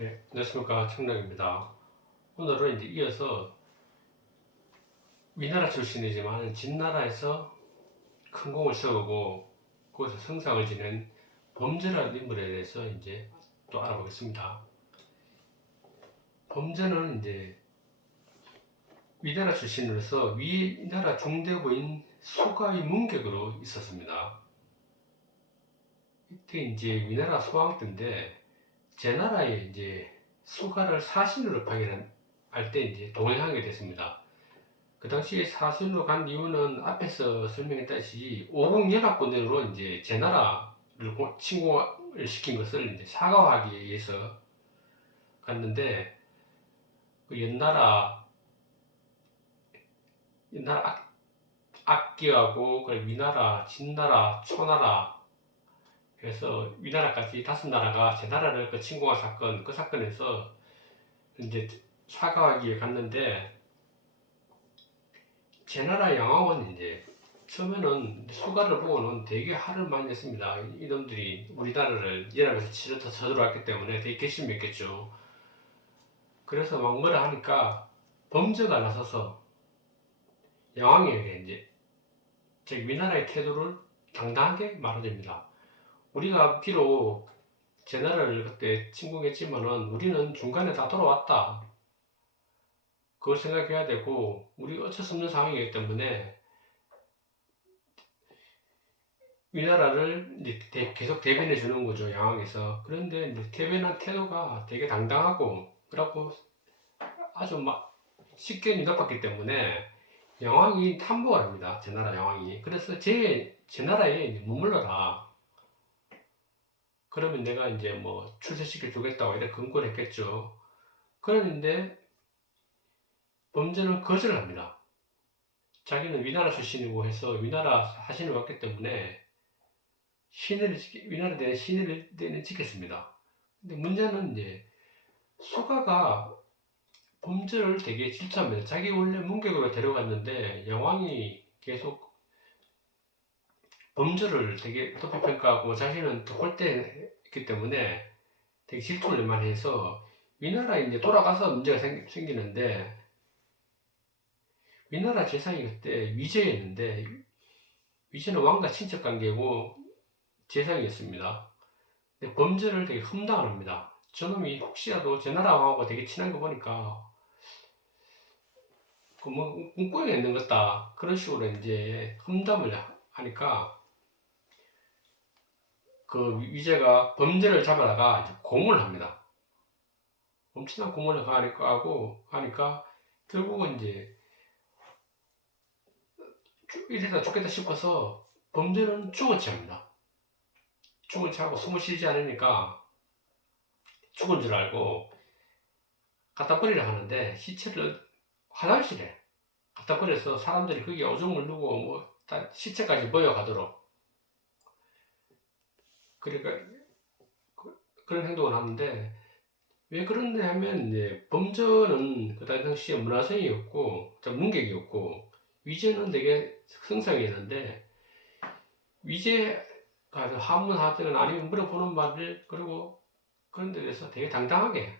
네, 안녕하십니까. 청량입니다. 오늘은 이제 이어서 위나라 출신이지만 진나라에서 큰 공을 세우고 거기서 성상을 지낸 범죄라는 인물에 대해서 이제 또 알아보겠습니다. 범죄는 이제 위나라 출신으로서 위나라 중대부인 수가의 문격으로 있었습니다. 이때 이제 위나라 소왕 때인데 제 나라에 이제 수가를 사신으로 파견할 때 이제 동행하게 됐습니다. 그 당시에 사신으로 간 이유는 앞에서 설명했다시피 오국연합군으로 이제 제 나라를 침공을 시킨 것을 이제 사과하기 위해서 갔는데 그 옛나라 악기하고 그 위나라, 진나라, 초나라 해서 위나라까지 5나라가 제 나라를 그 침공한 사건, 그 사건에서 이제 사과하기 위해 갔는데 제 나라 양왕은 이제 처음에는 수가를 보고는 되게 화를 많이 냈습니다. 이놈들이 우리나라를 연합에서 치러서 쳐들어왔기 때문에 되게 괘씸했겠죠. 그래서 막 뭐라 하니까 범죄가 나서서 양왕에게 이제 위나라의 태도를 당당하게 말해줍니다. 우리가 비록 제 나라를 그때 침공했지만은 우리는 중간에 다 돌아왔다. 그걸 생각해야 되고 우리가 어쩔 수 없는 상황이기 때문에 위나라를 이제 계속 대변해 주는 거죠, 양왕에서. 그런데 이제 대변한 태도가 되게 당당하고 그렇고 아주 막 쉽게 미덕받기 때문에 양왕이 탐복을 합니다. 제 나라 양왕이. 그래서 제 나라에 머물러라. 그러면 내가 이제 뭐 출세시켜 주겠다고 이렇게 금고를 했겠죠. 그러는데 범죄는 거절을 합니다. 자기는 위나라 출신이고 해서 위나라 하신을 왔기 때문에 위나라 대한 신의를 지켰습니다. 근데 문제는 이제 수가가 범죄를 되게 질투합니다. 자기 원래 문격으로 데려갔는데 양왕이 계속 범죄를 되게 높이 평가하고 자신은 홀대했기 때문에 되게 질투를 많이 해서 위나라에 이제 돌아가서 문제가 생기는데 위나라 재상이 그때 위제였는데 위제는 왕과 친척 관계고 재상이었습니다. 근데 범죄를 되게 험담을 합니다. 저놈이 혹시라도 제 나라 왕하고 되게 친한 거 보니까 그뭐 꿈꾸에 있는 것다 그런 식으로 이제 험담을 하니까 그 위제가 범죄를 잡아다가 이제 고문을 합니다. 엄청난 고문을 하니까 결국은 이제 이러다 죽겠다 싶어서 범죄는 죽은 채 합니다. 죽은 채 하고 숨을 쉬지 않으니까 죽은 줄 알고 갖다 버리려 하는데 시체를 화장실에 갖다 버려서 사람들이 거기에 오줌을 누고 뭐 시체까지 모여가도록 그러니까 그런 행동을 하는데 왜 그런데 하면 이제 범죄는 그 당시에 문화생이었고 문객이었고 위제는 되게 성상이었는데 위제가 하문하든 아니면 물어보는 말을 그리고 그런 데 대해서 되게 당당하게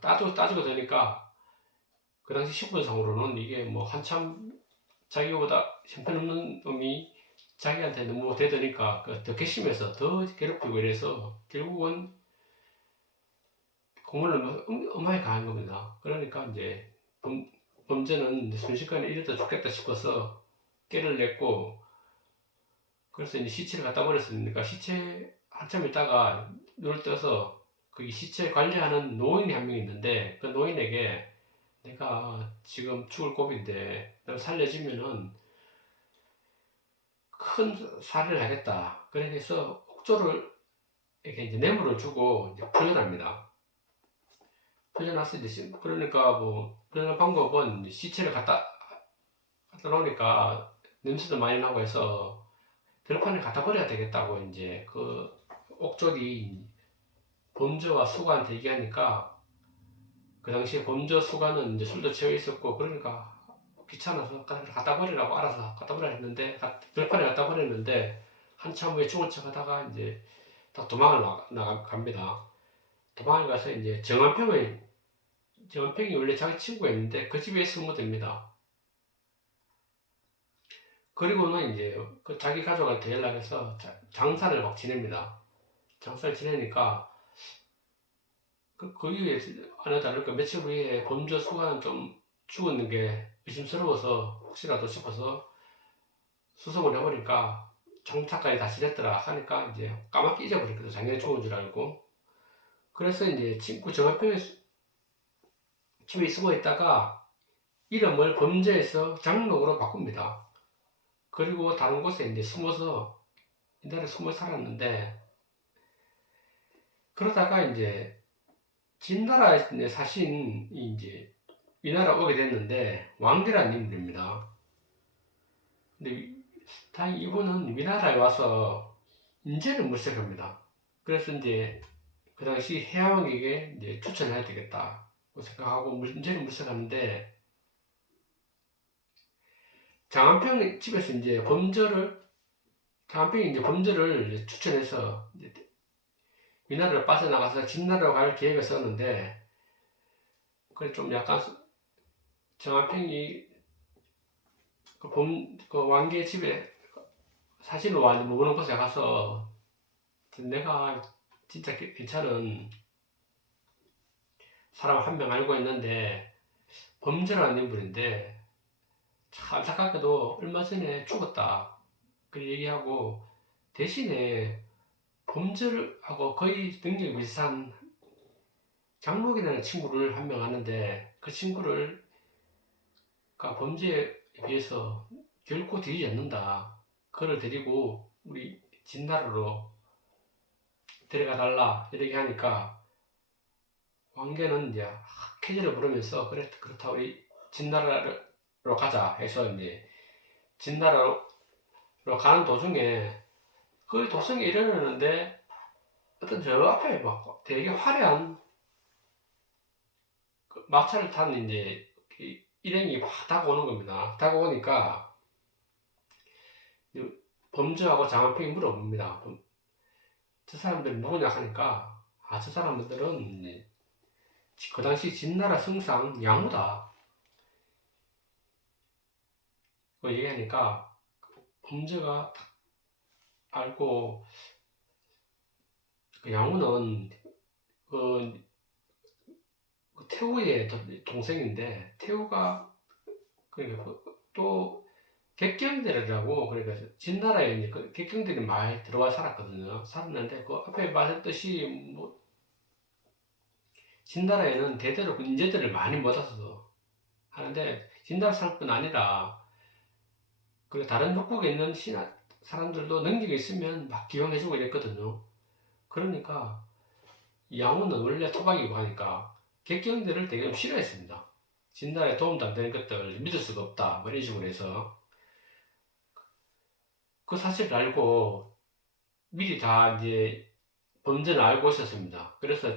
따지고 되니까 그 당시 신분상으로는 이게 뭐 한참 자기보다 형편없는 놈이 자기한테 너무 대드니까 더 괘씸해서 더 괴롭히고 이래서 결국은 공문을 엄하게 가한 겁니다. 그러니까 이제 범죄는 순식간에 이랬다 죽겠다 싶어서 깨를 냈고 그래서 이제 시체를 갖다 버렸으니까 시체 한참 있다가 눈을 떠서 그 시체 관리하는 노인이 한 명 있는데 그 노인에게 내가 지금 죽을 고비인데 널 살려주면은 큰 살을 하겠다. 그래서 옥조를 이렇게 이제 뇌물을 주고 이제 풀려납니다. 풀려났을 때 그러니까 뭐 풀려난 방법은 시체를 갖다 놓으니까 냄새도 많이 나고 해서 들판에 갖다 버려야 되겠다고 이제 그 옥졸이 범죄와 수가한테 얘기하니까 그 당시에 범죄 수가는 이제 술도 취해 있었고 그러니까 귀찮아서 갖다 버리라고 알아서 갖다 버리라 했는데 들판에 갖다 버렸는데 한참 후에 죽은 척 하다가 이제 다 도망을 나갑니다. 도망을 가서 이제 정한평이 원래 자기 친구가 있는데 그 집에 있으면 됩니다. 그리고는 이제 그 자기 가족한테 연락해서 장사를 막 지냅니다. 장사를 지내니까 그 이후에 아나 다를까 며칠 후에 범죄 수가는 좀 죽었는 게 의심스러워서 혹시라도 싶어서 수송을 해보니까 장사까지 다 지냈더라 하니까 이제 까맣게 잊어버렸거든. 작년에 죽은 줄 알고. 그래서 이제 친구 정한평의 집에 숨어 있다가 이름을 범죄에서 장록으로 바꿉니다. 그리고 다른 곳에 이제 숨어서 옛날에 숨어 살았는데 그러다가 이제 진나라에 사신 이제 위나라 오게 됐는데 왕계라는 인물입니다. 근데 다행히 이분은 위나라에 와서 인재를 물색합니다. 그래서 이제 그 당시 해양에게 이제 추천해야 되겠다고 생각하고 인재를 물색하는데 장한평 집에서 이제 장한평이 이제 범죄를 추천해서 이제 위나라를 빠져나가서 진나라로 갈 계획을 썼는데 그래 좀 약간 정한평이 그 왕계 집에 사실은 머무는 곳에 가서 내가 진짜 괜찮은 사람 한 명 알고 있는데 범죄라는 인물인데 참 안타깝게도 얼마 전에 죽었다. 그 얘기하고 대신에 범죄를 하고 거의 능력이 비슷한 장록이라는 친구를 한 명 아는데 그 친구를 범죄에 비해서 결코 뒤지지 않는다. 그를 데리고 우리 진나라로 데려가 달라 이렇게 하니까 왕계는 이제 캐지를 부르면서 그래 그렇다 우리 진나라로 가자 해서 이제 진나라로 가는 도중에 그 도성에 이르렀는데 어떤 저 앞에 막 되게 화려한 그 마차를 탄 이제 일행이 막 다가오는 겁니다. 다가오니까 범죄하고 장한평이 물어봅니다. 저 사람들이 누구냐 하니까 저 사람들은 그 당시 진나라 성상 양후다. 그 얘기하니까 범죄가 딱 알고 그 양후는 그 태후의 동생인데 태후가 그러니까 또 객경들이라고 그러니까 진나라에 이제 그 객경들이 많이 들어와 살았거든요. 살았는데 그 앞에 말했듯이 뭐 진나라에는 대대로 인재들을 많이 모아서 하는데 진나라 사람뿐 아니라 그 다른 북국에 있는 사람들도 능력이 있으면 막 기용해주고 이랬거든요. 그러니까 양훈은 원래 토박이고 하니까 객경들을 되게 좀 싫어했습니다. 진나라에 도움도 안 되는 것들을 믿을 수가 없다 뭐 이런 식으로 해서 그 사실을 알고 미리 다 이제 범죄를 알고 있었습니다. 그래서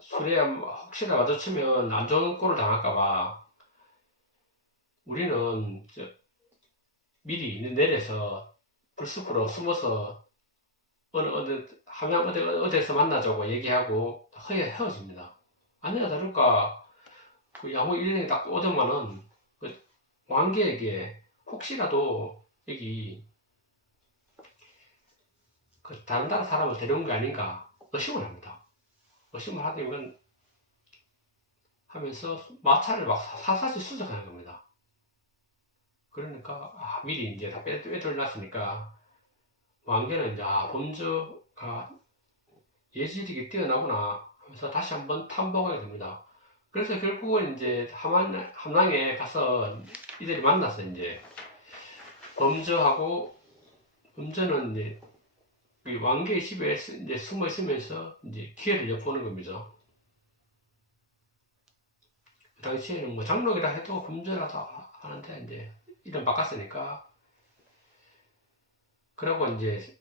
술에 혹시나 마주치면 안 좋은 꼴을 당할까봐 우리는 미리 내려서 불숲으로 숨어서 어디서 만나자고 얘기하고 헤어집니다. 아니나 다를까 그 양호 일행이 딱 오더만은 그 왕계에게 혹시라도 여기 그 다른 사람을 데려온 게 아닌가 의심을 합니다. 의심을 하면서 마차를 막 사사시 수색하는 겁니다. 그러니까 미리 이제 다 빼돌렸으니까 왕계는 이제 범주가 예지력이 뛰어나구나 하면서 다시 한번 탐복하게 됩니다. 그래서 결국은 이제 함양에 가서 이들이 만났어. 이제 범주는 이제 왕계의 집에 이제 숨어 있으면서 이제 기회를 엿보는 겁니다. 그 당시에는 뭐 장록이라 해도 범죄라도 하는데 이제 이름 바꿨으니까 그러고 이제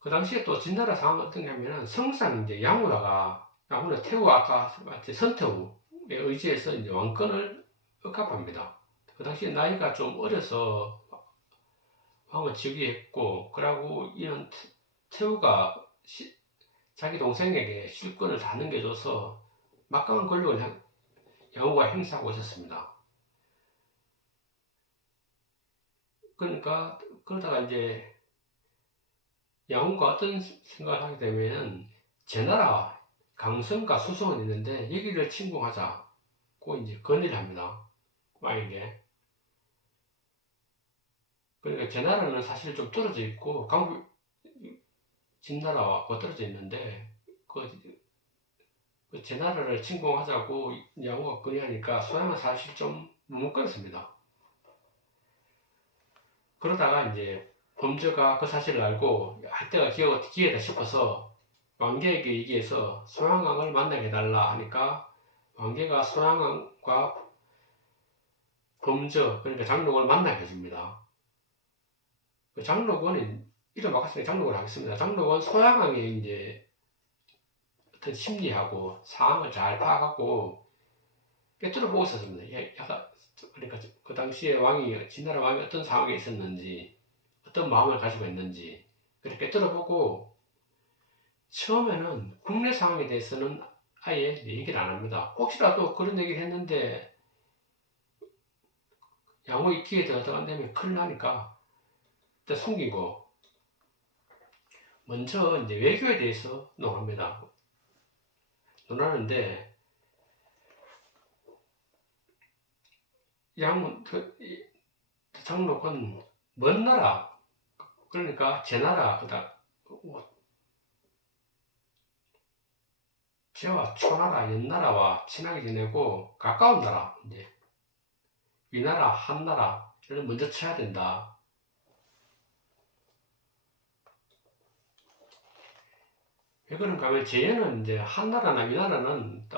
그 당시에 또 진나라 상황 어떤 게 하면은 성상 이제 양후는 태후 아까 마치 선태후에 의지해서 이제 왕권을 억압합니다. 그 당시에 나이가 좀 어려서 왕을 즉위했고 그러고 이런 태후가 자기 동생에게 실권을 다 넘겨줘서 막강한 권력을 양후가 행사하고 있었습니다. 그러니까 그러다가 이제 양후가 어떤 생각을 하게 되면 제 나라 강성과 수성은 있는데 여기를 침공하자고 이제 건의를 합니다. 왕에게. 그러니까 제 나라는 사실 좀 떨어져 있고 강국 진나라와 떨어져 있는데 제 나라를 침공하자고 양후가 건의하니까 소양은 사실 좀 묵묵거렸습니다. 그러다가 이제 범저가 그 사실을 알고 할 때가 기회다 싶어서 왕계에게 얘기해서 소양왕을 만나게 해달라 하니까 왕계가 소양왕과 범저, 그러니까 장록을 만나게 해줍니다. 장록은 이름 바꿨으니까 장록을 하겠습니다. 장록은 소양왕의 이제 어떤 심리하고 상황을 잘 파악하고 꿰뚫어 보고 있었습니다. 그러니까 그 당시에 진나라 왕이 어떤 상황에 있었는지, 어떤 마음을 가지고 있는지 그렇게 꿰뚫어 보고 처음에는 국내 상황에 대해서는 아예 얘기를 안 합니다. 혹시라도 그런 얘기를 했는데 양호의 기회가 들어간다면 큰일 나니까 일단 숨기고 먼저 이제 외교에 대해서 논합니다. 논하는데 장록은 먼 나라, 그러니까 제 나라, 제와 초나라, 연나라와 친하게 지내고 가까운 나라, 이제 위나라, 한나라를 먼저 쳐야 된다. 왜 그런가 하면 제에는 이제 한나라나 위나라는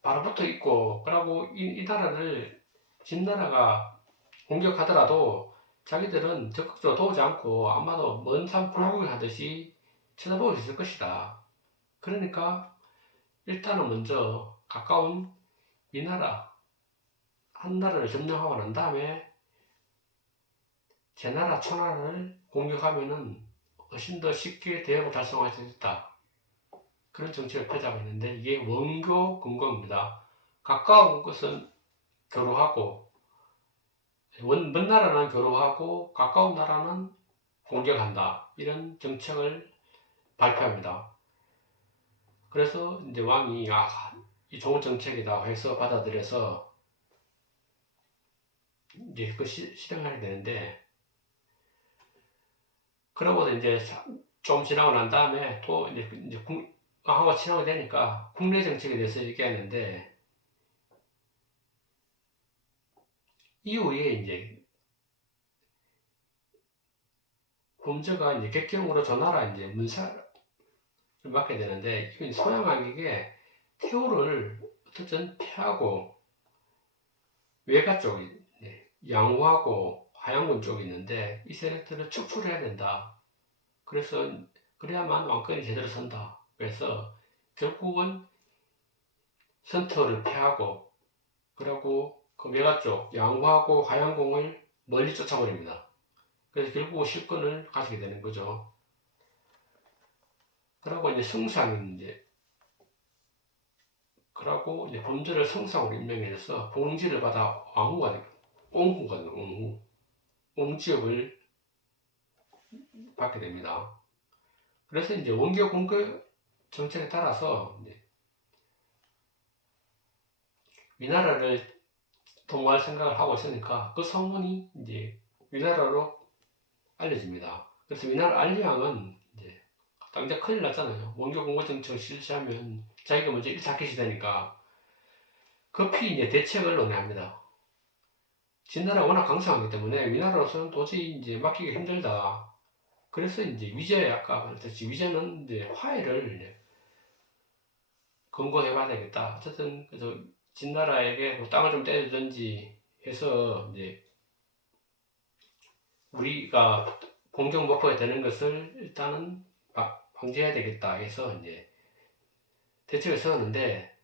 바로 붙어 있고, 그러고 이 나라를 진나라가 공격하더라도 자기들은 적극적으로 도우지 않고 아마도 먼 산 불구경 하듯이 쳐다보고 있을 것이다. 그러니까 일단은 먼저 가까운 위나라, 한나라를 점령하고 난 다음에 제나라, 초나라를 공격하면은 훨씬 더 쉽게 대역을 달성할 수 있다. 그런 정책을 펴자고 했는데 이게 원교 근거입니다. 가까운 것은 교류하고 먼 나라는 교류하고 가까운 나라는 공격한다. 이런 정책을 발표합니다. 그래서 이제 왕이 이 좋은 정책이다 해서 받아들여서 이제 그 실행하게 되는데, 그러고 이제 좀 지나고 난 다음에 또 이제 왕하고 친하게 되니까 국내 정책에 대해서 얘기하는데, 이후에 이제 범저가 이제 객경으로 전하라 이제 문사를 맡게 되는데, 이건 소양왕에게 태호를 어떻든 피하고 외가 쪽이 양호하고 하양군 쪽이 있는데 이 세력들을 축출해야 된다. 그래서 그래야만 왕권이 제대로 선다. 그래서 결국은 선터를 피하고 그러고 그 외가 쪽 양호하고 하양궁을 멀리 쫓아버립니다. 그래서 결국 실권을 가지게 되는 거죠. 그러고 이제 성상이 그러고 이제 범죄를 성상으로 임명해서 봉지를 받아 왕후가 되고 옹후가 되고 옹지업을 받게 됩니다. 그래서 이제 원교 공급 정책에 따라서 이제 위나라를 통과할 생각을 하고 있으니까 그 소문이 이제 위나라로 알려집니다. 그래서 위나라 알리왕은 이제 당장 큰일 났잖아요. 원교 공급 정책을 실시하면 자기가 먼저 1타켓이 되니까 급히 이제 대책을 논의합니다. 진나라가 워낙 강성하기 때문에 위나라로서는 도저히 이제 맡기기 힘들다. 그래서 이제 아까 말했듯이 위제는 이제 화해를 이제 검거해봐야 되겠다. 어쨌든 그래서 진나라에게 뭐 땅을 좀 떼주든지 해서 이제 우리가 공격 목표가 되는 것을 일단은 방지해야 되겠다 해서 이제 대책을 세웠는데,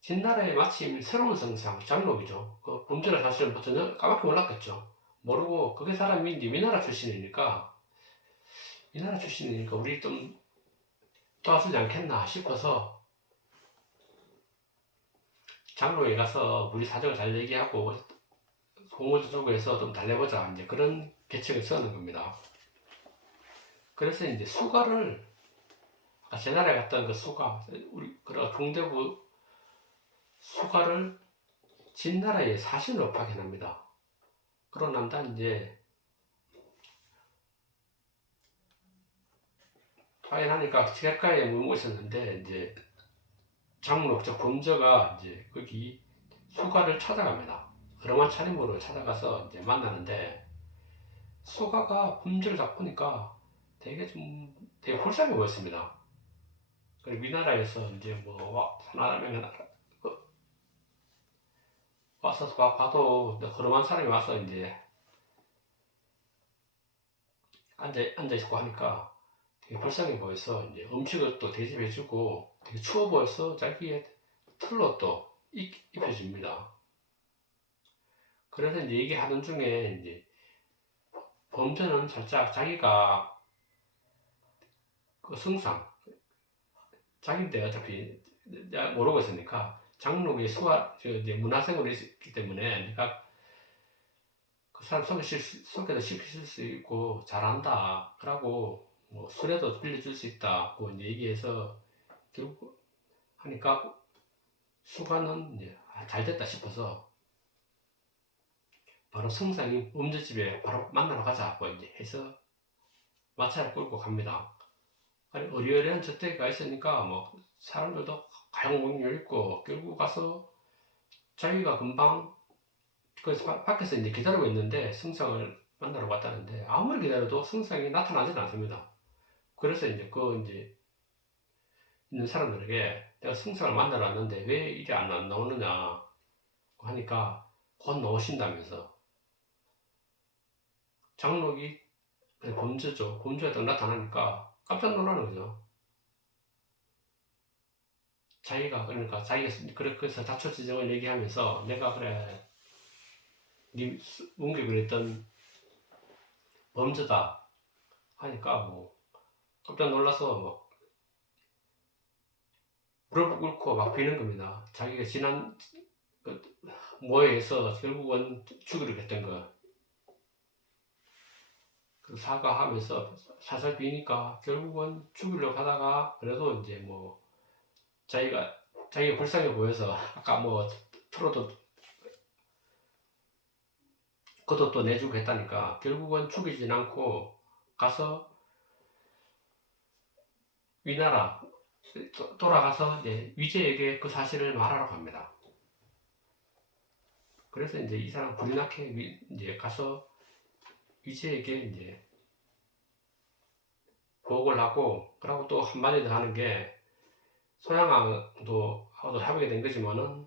진나라에 마침 새로운 성상 장록이죠. 그 범죄를 사실은 전혀 까맣게 몰랐겠죠. 모르고 그게 사람이 이제 위나라 출신이니까 우리 좀 도와주지 않겠나 싶어서 장로에 가서 우리 사정을 잘 얘기하고 공을 주고 해서 좀 달래보자, 이제 그런 계책을 세우는 겁니다. 그래서 이제 수가를, 아까 제날에 갔던 그 수가, 우리 그 동대부 수가를 진나라의 사신으로 파견합니다. 그러고 난 다음 이제 파견하니까 지하가에 머물고 있었는데, 이제 장로 저 범저가 이제 거기 수가를 찾아갑니다. 그러한 차림으로 찾아가서 이제 만나는데, 수가가 범저를 딱 보니까 되게 불쌍해 보였습니다. 그리고 위나라에서 이제 뭐 하나라면 와서 봐도 그러한 사람이 와서 이제 앉아 있고 하니까 되게 불쌍해 보여서 이제 음식을 또 대접해주고 되게 추워 보여서 자기의 틀로 또 입혀줍니다. 그래서 이제 얘기하는 중에 이제 범죄는 살짝 자기가 그 승상, 자기인데 어차피 내가 모르고 있으니까 장록이 이제 문화생으로 있기 때문에 내가 그 사람 소개도 시킬 수 있고 잘한다. 그러고 뭐 술에도 빌려줄 수 있다고 이제 얘기해서 결국 하니까 수가는 이제 잘 됐다 싶어서 바로 승상이 음주집에 바로 만나러 가자고 이제 해서 마차를 끌고 갑니다. 아니, 어리어리한 저택가 있으니까 뭐 사람들도 가용공유 있고 결국 가서 자기가 금방 그래서 밖에서 이제 기다리고 있는데 승상을 만나러 갔다는데 아무리 기다려도 승상이 나타나질 않습니다. 그래서 이제 이제 있는 사람들에게 내가 승상을 만나러 왔는데 왜 이리 안 나오느냐 하니까 곧 나오신다면서 장록이 범죄죠. 범죄가 딱 나타나니까 깜짝 놀라는 거죠. 그러니까 자기가 그래서 자초지종을 얘기하면서 내가 그래 네 문게 그랬던 범죄다 하니까 뭐 깜짝 놀라서 뭐 무릎 꿇고 막 비는 겁니다. 자기가 지난 그 모해에서 결국은 죽이려고 했던 거 사과하면서 살살 비니까 결국은 죽이려고 하다가 그래도 이제 뭐 자기가 불쌍해 보여서 아까 뭐 틀어도 그것도 또 내주고 했다니까 결국은 죽이진 않고 가서 위나라 돌아가서 이제 위제에게 그 사실을 말하러 갑니다. 그래서 이제 이 사람 불이 나게 이제 가서 위제에게 이제 보고를 하고 그러고 또 한마디 더 하는 게 소양왕도 하고도 해보게 된 거지만은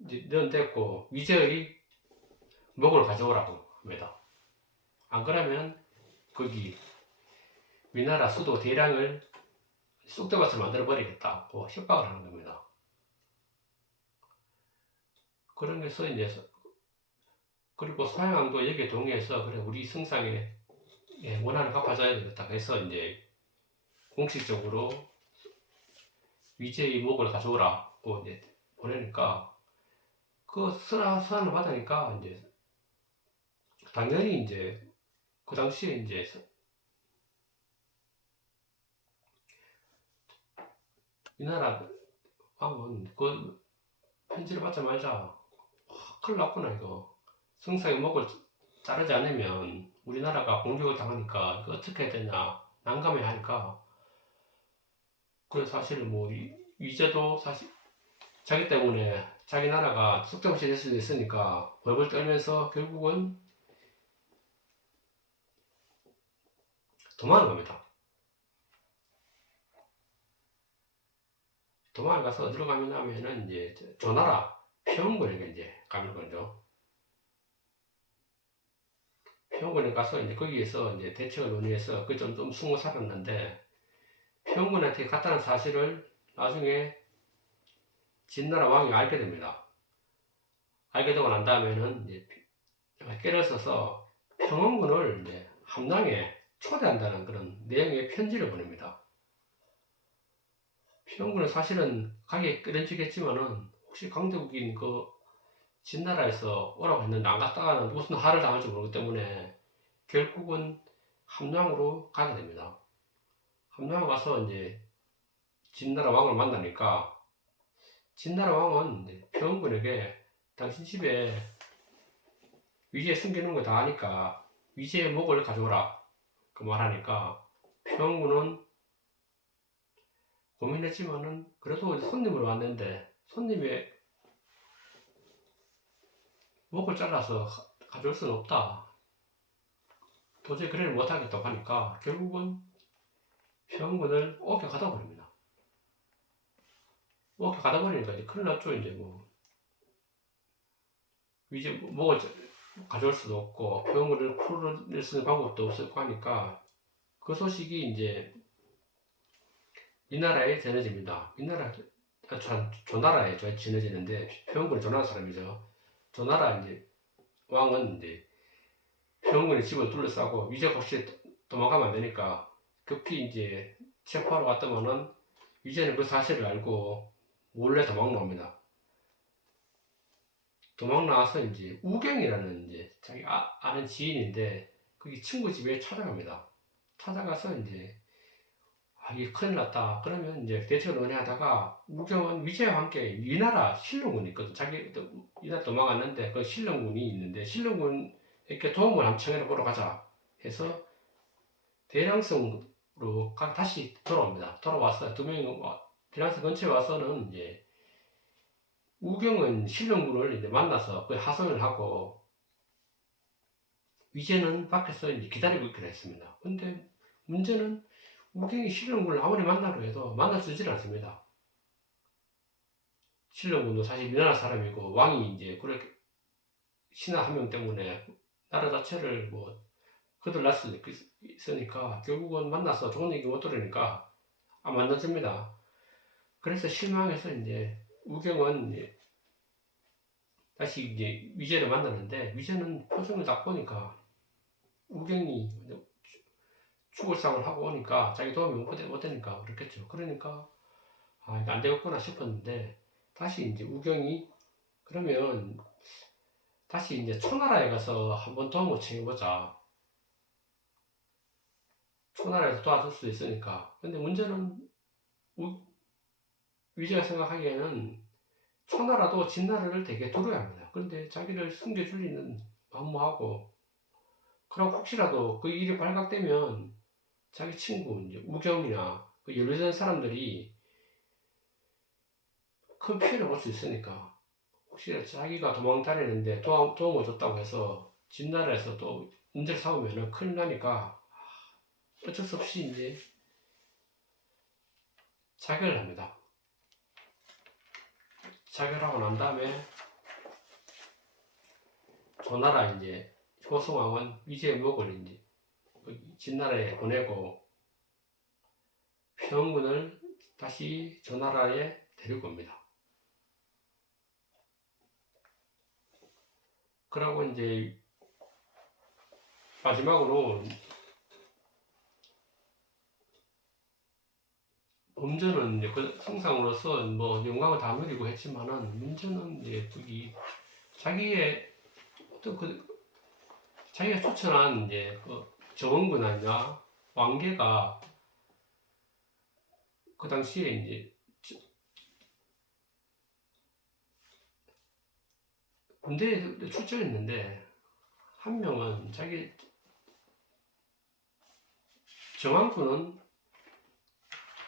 이제 넌 됐고 위제의 목을 가져오라고 합니다. 안 그러면 거기 위나라 수도 대량을 쑥대밭을 만들어 버리겠다고 협박을 하는 겁니다. 그런 게서 이제 그리고 소양왕도 여기에 동의해서 그래 우리 승상에 원한을 갚아줘야 되겠다 해서 이제 공식적으로 위제의 목을 가져오라고 이제 보내니까 그 서한을 받으니까 이제 당연히 이제 그 당시에 이제 이 나라 왕은 그 편지를 받자마자 큰일 났구나 이거 승상의 목을 자르지 않으면 우리나라가 공격을 당하니까 이거 어떻게 해야 되냐 난감해 하니까 그래서 사실 뭐 위제도 사실 자기 때문에 자기 나라가 쑥대밭이 될 수도 있으니까 벌벌 떨면서 결국은 도망을 갑니다. 도망을 가서 어디로 가면은 이제 조나라 평원군에 이제 가는 거죠. 평원군에 가서 이제 거기에서 이제 대책을 논의해서 그 좀 숨어 살았는데 평원군한테 갔다는 사실을 나중에 진나라 왕이 알게 됩니다. 알게 되고 난 다음에는 이제 깨를 써서 평원군을 이제 함량에 초대한다는 그런 내용의 편지를 보냅니다. 피원군은 사실은 가게 끓여지겠지만은 혹시 강대국인 그 진나라에서 오라고 했는데 안 갔다가는 무슨 할을 당할지 모르기 때문에 결국은 함양으로 가게 됩니다. 함양 가서 이제 진나라 왕을 만나니까 진나라 왕은 이제 피원군에게 당신 집에 위지에 숨기는 거 다 아니까 위지의 목을 가져오라 그 말하니까 피원군은 고민했지만은 그래도 손님으로 왔는데 손님의 목을 잘라서 가져올 수는 없다. 도저히 그래를 못하겠다고 하니까 결국은 피원군을 옥에 가다 버립니다. 옥에 가다 버리니까 이제 큰일 났죠. 이제 뭐 위지 목을 가져올 수도 없고 피원군을 풀어낼 수 있는 방법도 없었고 하니까 그 소식이 이제 위나라에 전해집니다. 위나라 조나라에 전해지는데 피원군이 조나라 사람이죠. 조나라 이제 왕은 이제 피원군의 집을 둘러싸고 위제가 혹시 도망가면 안 되니까 급히 이제 체포하러 갔더만은 위제는 그 사실을 알고 몰래 도망 나옵니다. 도망 나와서 이제 우경이라는 이제 자기 아는 지인인데 거기 친구 집에 찾아갑니다. 찾아가서 이제 이게 큰일 났다. 그러면 이제 대책을 논의하다가 우경은 위제와 함께 위나라 신령군이 있거든. 자기 위나라 도망갔는데 그 신령군이 있는데 신령군에게 도움을 한번 청해 보러 가자 해서 대량성으로 다시 돌아옵니다. 돌아와서 두 명이 대량성 근처에 와서는 이제 우경은 신령군을 이제 만나서 그 하소연을 하고 위제는 밖에서 이제 기다리고 있기로 했습니다. 근데 문제는 우경이 신령군을 아무리 만나려 해도 만나주질 않습니다. 신령군도 사실 위나라 사람이고 왕이 이제 그렇게 신하 한 명 때문에 나라 자체를 뭐 거들날 수 있으니까 결국은 만나서 좋은 얘기 못 들으니까 안 만나줍니다. 그래서 실망해서 이제 우경은 이제 다시 이제 위제를 만나는데 위제는 표정을 딱 보니까 우경이 죽을 상을 하고 오니까 자기 도움이 못 되니까 그렇겠죠. 그러니까 이거 안 되겠구나 싶었는데 다시 이제 우경이 그러면 다시 이제 초나라에 가서 한번 도움을 청해보자. 초나라에서 도와줄 수 있으니까. 근데 문제는 위제가 생각하기에는 초나라도 진나라를 되게 두려워합니다. 그런데 자기를 숨겨주리는 마음모하고 그럼 혹시라도 그 일이 발각되면 자기 친구 이제 우경이나 그 연루된 사람들이 큰 피해를 볼 수 있으니까 혹시 자기가 도망 다니는데 도움을 줬다고 해서 진나라에서 또 문제를 삼으면 큰일 나니까 어쩔 수 없이 이제 자결을 합니다. 자결하고 난 다음에 조나라 이제 효성왕은 위제의 목을 이제 진나라에 보내고 피원군을 다시 조나라에 데리고 옵니다. 그러고 이제 마지막으로 범전은 이제 그 성상으로서 뭐 영광을 다 누리고 했지만은 문제는 이제 자기의 어떤 자기가 추천한 이제 그 정원군이나 왕계가 그 당시에 이제 군대에 출전했는데 한 명은 자기 정왕군은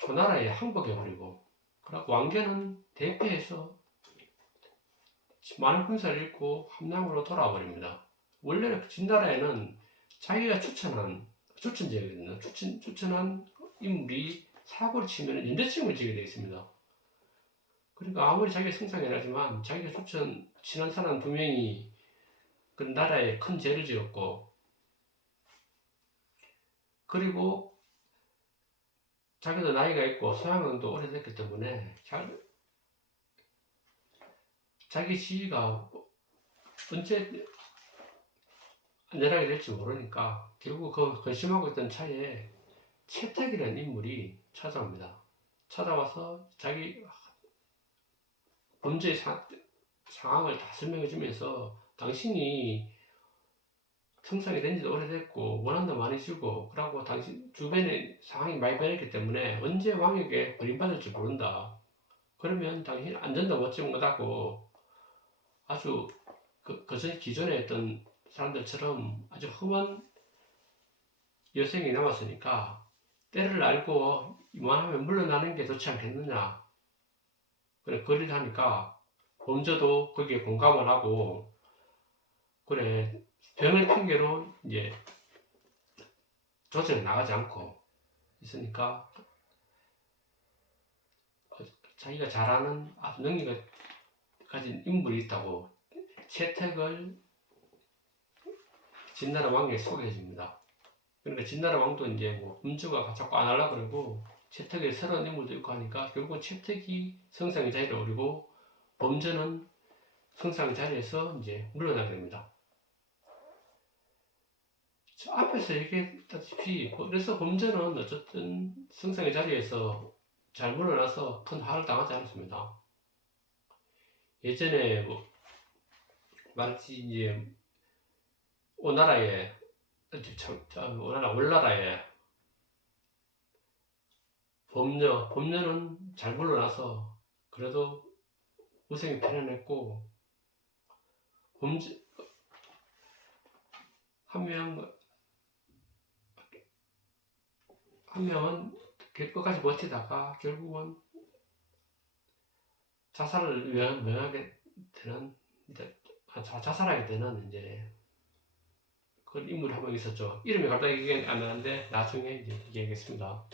조나라에 항복해버리고 그리고 왕계는 대패해서 많은 군사를 잃고 함양으로 돌아와 버립니다. 원래 진나라에는 자기가 추천제거든요. 추천한 인물이 사고를 치면 연대책임을 지게 되어 있습니다. 그러니까 아무리 자기가 승상이라지만 자기가 친한 사람 두 명이 그 나라에 큰 죄를 지었고 그리고 자기도 나이가 있고 소양도 오래됐기 때문에 자기 지위가 언제 안전하게 될지 모르니까 결국 그 근심하고 있던 차에 채택이라는 인물이 찾아옵니다. 찾아와서 자기 범죄 상황을 다 설명해 주면서 당신이 청산이 된 지도 오래됐고 원한도 많이 주고 그러고 당신 주변에 상황이 많이 변했기 때문에 언제 왕에게 버림받을지 모른다. 그러면 당신 안전도 못 지은 것하고 아주 기존에 했던 사람들처럼 아주 험한 여생이 남았으니까 때를 알고 이만하면 물러나는 게 좋지 않겠느냐. 그래, 그리를 하니까 범저도 거기에 공감을 하고, 그래, 병을 핑계로 이제 조정에 나가지 않고 있으니까 자기가 잘하는 아주 능력을 가진 인물이 있다고 채택을 진나라 왕에게 소개해 줍니다. 그러니까 진나라 왕도 이제 뭐 범저가 자꾸 안 하려고 그러고 채택에 새로운 인물도 있고 하니까 결국 채택이 성상의 자리를 오르고 범저는 성상의 자리에서 이제 물러나게 됩니다. 앞에서 얘기했다시피 그래서 범저는 어쨌든 성상의 자리에서 잘 물러나서 큰 화를 당하지 않았습니다. 예전에 뭐 말했지 이제 오나라에 월나라에 범녀는 잘 물러나서 그래도 우생이 편안했고 범죄 한 명은 끝까지 버티다가 결국은 자살을 명하게 되는 자살하게 되는 이제 그런 인물이 한 명 있었죠. 이름이 갑자기 기억이 안 나는데 나중에 이제 얘기하겠습니다.